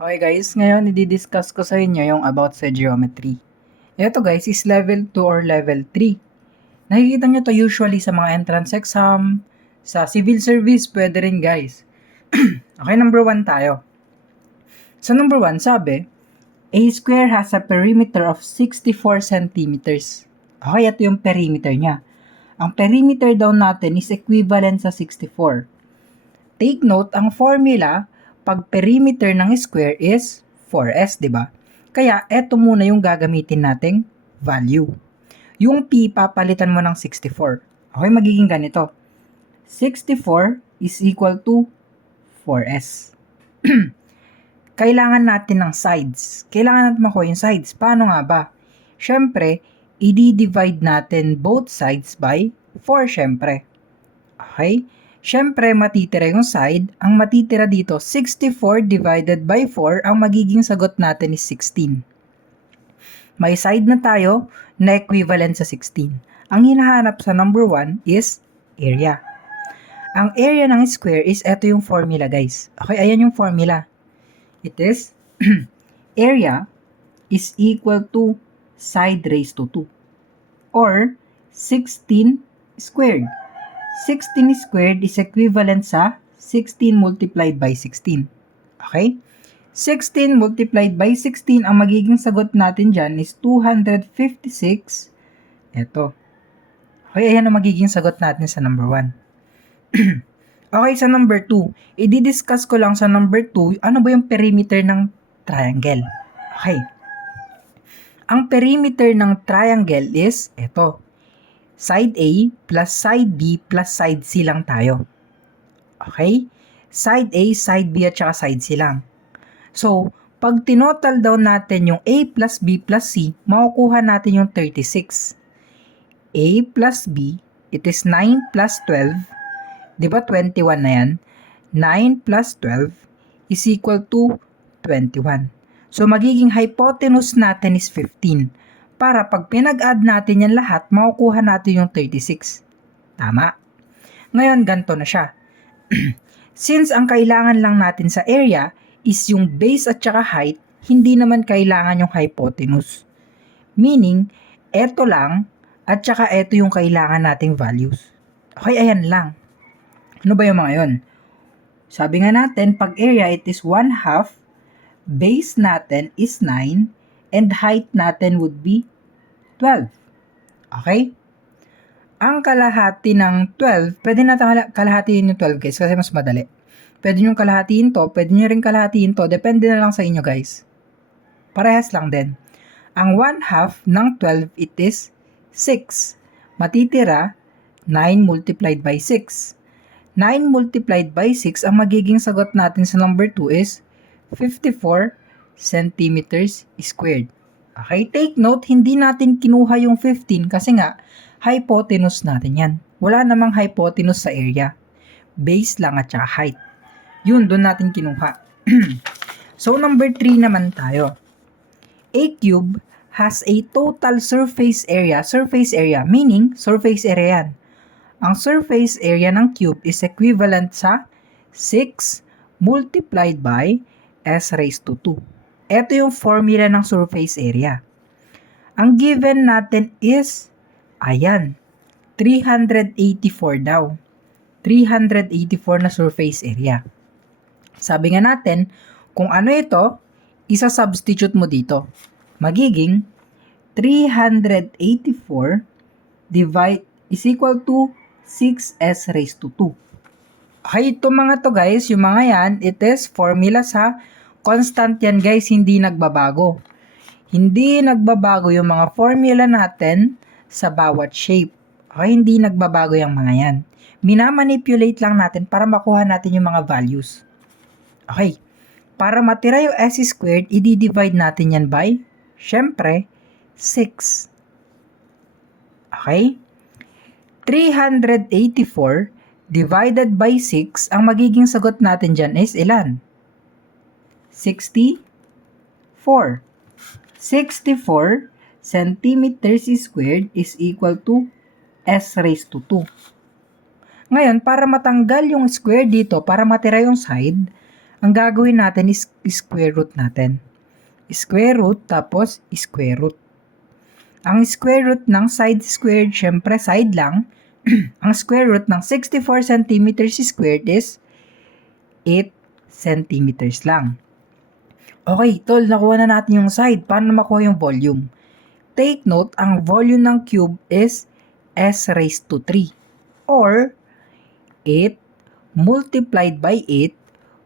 Okay guys, ngayon i-discuss ko sa inyo yung about sa geometry. Ito guys is level 2 or level 3. Nakikita nyo to usually sa mga entrance exam, sa civil service, pwede rin guys. Okay, number 1 tayo. So number 1, sabi, a square has a perimeter of 64 centimeters. Okay, ito yung perimeter niya. Ang perimeter daw natin is equivalent sa 64. Take note, ang formula pag perimeter ng square is 4s, di ba? Kaya eto muna yung gagamitin nating value. Yung p papalitan mo ng 64. Okay, magiging ganito. 64 is equal to 4s. Kailangan natin ng sides. Kailangan natin makuha yung sides. Paano nga ba? Syempre, i-divide natin both sides by 4 syempre. Okay? Syempre, matitira yung side. Ang matitira dito, 64 divided by 4. Ang magiging sagot natin is 16. May side na tayo na equivalent sa 16. Ang hinahanap sa number 1 is area. Ang area ng square is, eto yung formula guys. Okay, ayan yung formula. It is, area is equal to side raised to 2. Or, 16 squared. 16 squared is equivalent sa 16 multiplied by 16. Okay? 16 multiplied by 16, ang magiging sagot natin dyan is 256. Ito. Okay, ayan ang magiging sagot natin sa number 1. Okay, sa number 2, i-discuss ko lang sa number 2, ano ba yung perimeter ng triangle? Okay. Ang perimeter ng triangle is, ito. Side A plus side B plus side C lang tayo. Okay? Side A, side B at saka side C lang. So, pag tinotal daw natin yung A plus B plus C, makukuha natin yung 36. A plus B, it is 9 plus 12. Diba 21 na yan? 9 plus 12 is equal to 21. So, magiging hypotenuse natin is 15. Para pag pinag-add natin yan lahat, makukuha natin yung 36. Tama? Ngayon, ganito na siya. Since ang kailangan lang natin sa area is yung base at saka height, hindi naman kailangan yung hypotenuse. Meaning, eto lang at saka eto yung kailangan nating values. Okay, ayan lang. Ano ba yung mga yun? Sabi nga natin, pag area it is 1/2, base natin is 9, and height natin would be 12. Okay? Ang kalahati ng 12, pwede natin kalahatiin yung 12 guys kasi mas madali. Pwede nyo kalahatiin to, pwede nyo rin kalahatiin to, depende na lang sa inyo guys. Parehas lang din. Ang 1/2 ng 12, it is 6. Matitira, 9 multiplied by 6. 9 multiplied by 6, ang magiging sagot natin sa number 2 is 54 centimeters squared. Okay, take note, hindi natin kinuha yung 15 kasi nga, hypotenuse natin yan. Wala namang hypotenuse sa area. Base lang at saka height. Yun, doon natin kinuha. So, number 3 naman tayo. A cube has a total surface area. Surface area, meaning, surface area yan. Ang surface area ng cube is equivalent sa 6 multiplied by s raised to 2. Ito yung formula ng surface area. Ang given natin is, ayan, 384 daw. 384 na surface area. Sabi nga natin, kung ano ito, isa-substitute mo dito. Magiging 384 is equal to 6s raised to 2. Okay, ito mga to guys, yung mga yan, it is formula sa constant yan guys, hindi nagbabago. Hindi nagbabago yung mga formula natin sa bawat shape. Okay, hindi nagbabago yung mga yan. Minamanipulate lang natin para makuha natin yung mga values. Okay, para matira yung s squared, i-divide natin yan by, syempre, 6. Okay? 384 divided by 6, ang magiging sagot natin dyan is ilan? 64. 64 centimeters squared is equal to s raised to 2. Ngayon, para matanggal yung square dito, para matira yung side, ang gagawin natin is square root natin. Square root tapos square root. Ang square root ng side squared, syempre side lang. Ang square root ng 64 centimeters squared is 8 centimeters lang. Okay, tol, nakuha na natin yung side. Paano makuha yung volume? Take note, ang volume ng cube is s raised to 3 or 8 multiplied by 8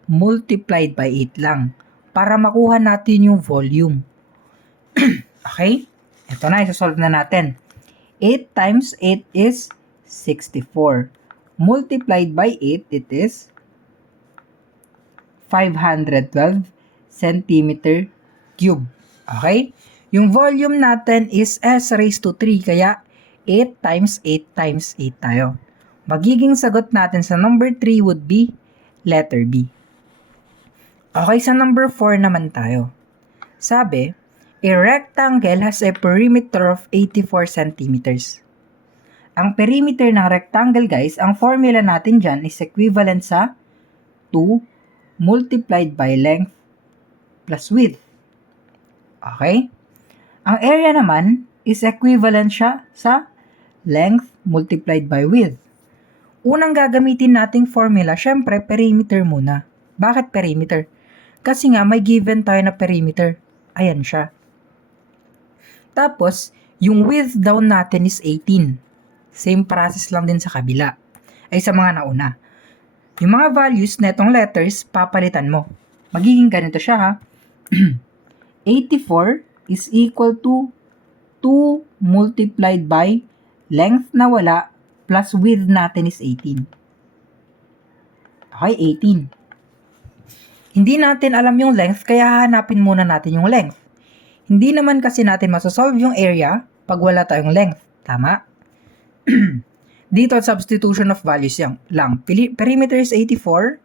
multiplied by 8 lang para makuha natin yung volume. Okay? Ito na, isasolve na natin. 8 times 8 is 64. Multiplied by 8, it is 512 centimeter cube. Okay? Yung volume natin is s raised to 3, kaya 8 times 8 times 8 tayo. Magiging sagot natin sa number 3 would be letter B. Okay, sa number 4 naman tayo. Sabi, a rectangle has a perimeter of 84 centimeters. Ang perimeter ng rectangle, guys, ang formula natin dyan is equivalent sa 2 multiplied by length plus width. Okay? Ang area naman is equivalent siya sa length multiplied by width. Unang gagamitin nating formula, syempre, perimeter muna. Bakit perimeter? Kasi nga, may given tayo na perimeter. Ayan siya. Tapos, yung width down natin is 18. Same process lang din sa kabila. Ay sa mga nauna. Yung mga values na itong letters, papalitan mo. Magiging ganito siya ha. 84 is equal to 2 multiplied by length na wala plus width natin is 18. Okay, 18. Hindi natin alam yung length, kaya hanapin muna natin yung length. Hindi naman kasi natin masasolve yung area pag wala tayong length. Tama? Dito, substitution of values lang. Perimeter is 84,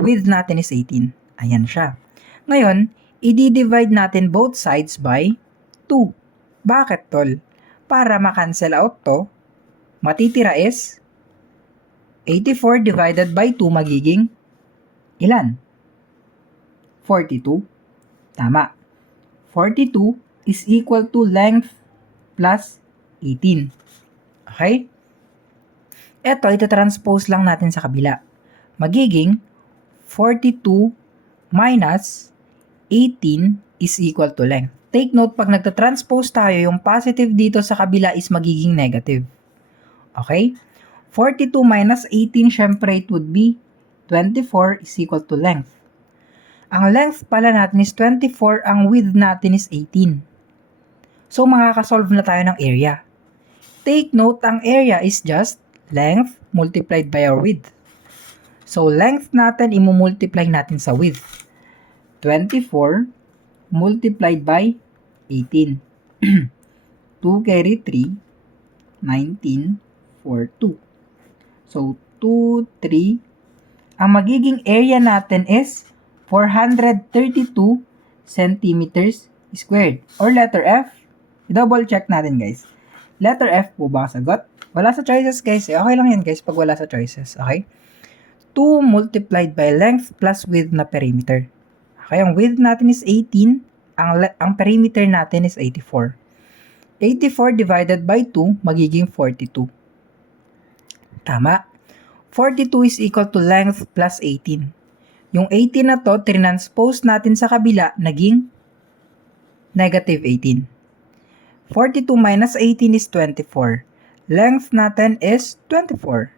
width natin is 18. Ayan siya. Ngayon, i-divide natin both sides by 2. Bakit, tol? Para ma-cancel out to, matitira is 84 divided by 2 magiging ilan? 42. Tama. 42 is equal to length plus 18. Okay? Ito, ita-transpose lang natin sa kabila. Magiging 42 minus 18 is equal to length. Take note, pag nagta-transpose tayo, yung positive dito sa kabila is magiging negative. Okay? 42 minus 18, syempre it would be 24 is equal to length. Ang length pala natin is 24, ang width natin is 18. So, makakasolve na tayo ng area. Take note, ang area is just length multiplied by our width. So, length natin, imumultiply natin sa width. 24 multiplied by 18. 2 carry 3, 19, 4, 2. So, 2, 3. Ang magiging area natin is 432 centimeters squared. Or letter F. I-double check natin, guys. Letter F po ba sagot? Wala sa choices, guys. Okay lang yan, guys, pag wala sa choices. Okay? 2 multiplied by length plus width na perimeter. Okay, ang width natin is 18. Ang perimeter natin is 84. 84 divided by 2, magiging 42. Tama. 42 is equal to length plus 18. Yung 18 na to, transpose natin sa kabila, naging negative 18. 42 minus 18 is 24. Length natin is 24.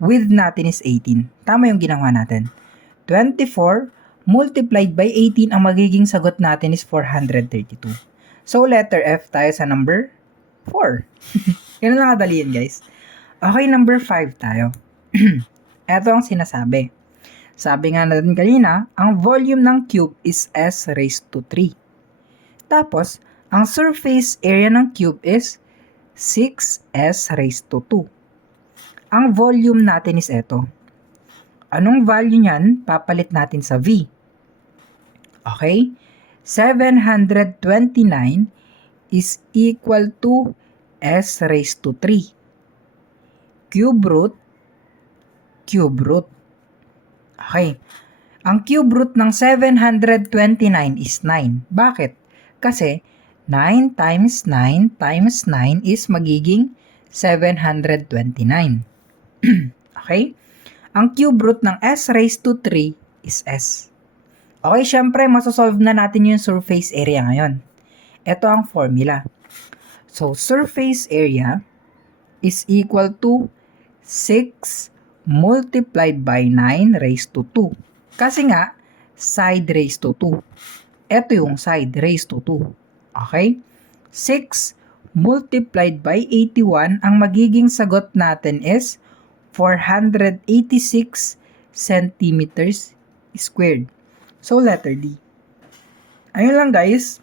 Width natin is 18. Tama yung ginawa natin. 24 multiplied by 18, ang magiging sagot natin is 432. So, letter F tayo sa number 4. Ganun lang kadali yan, guys. Okay, number 5 tayo. Ito ang sinasabi. Sabi nga natin kanina, ang volume ng cube is s raised to 3. Tapos, ang surface area ng cube is 6s raised to 2. Ang volume natin is ito. Anong value niyan? Papalit natin sa V. Okay? 729 is equal to s raised to 3. Cube root. Okay. Ang cube root ng 729 is 9. Bakit? Kasi 9 times 9 times 9 is magiging 729. Okay? Ang cube root ng s raised to 3 is s. Okay, syempre, masosolve na natin yung surface area ngayon. Ito ang formula. So, surface area is equal to 6 multiplied by 9 raised to 2. Kasi nga, side raised to 2. Ito yung side raised to 2. Okay? 6 multiplied by 81, ang magiging sagot natin is 486 centimeters squared. So, letter D. Ayun lang guys.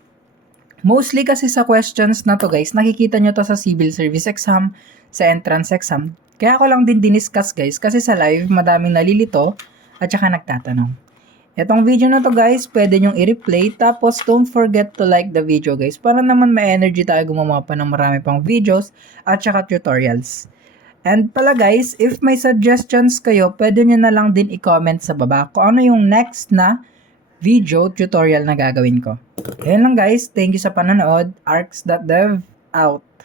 Mostly kasi sa questions na to guys, nakikita nyo to sa civil service exam, sa entrance exam. Kaya ko lang din diniscuss guys kasi sa live madaming nalilito at saka nagtatanong. Etong video na to guys, pwede nyong i-replay tapos don't forget to like the video guys para naman may energy tayo gumawa pa ng marami pang videos at saka tutorials. And pala guys, if may suggestions kayo, pwede nyo na lang din i-comment sa baba kung ano yung next na video tutorial na gagawin ko. Ayun lang guys, thank you sa panonood. Arcs.dev out.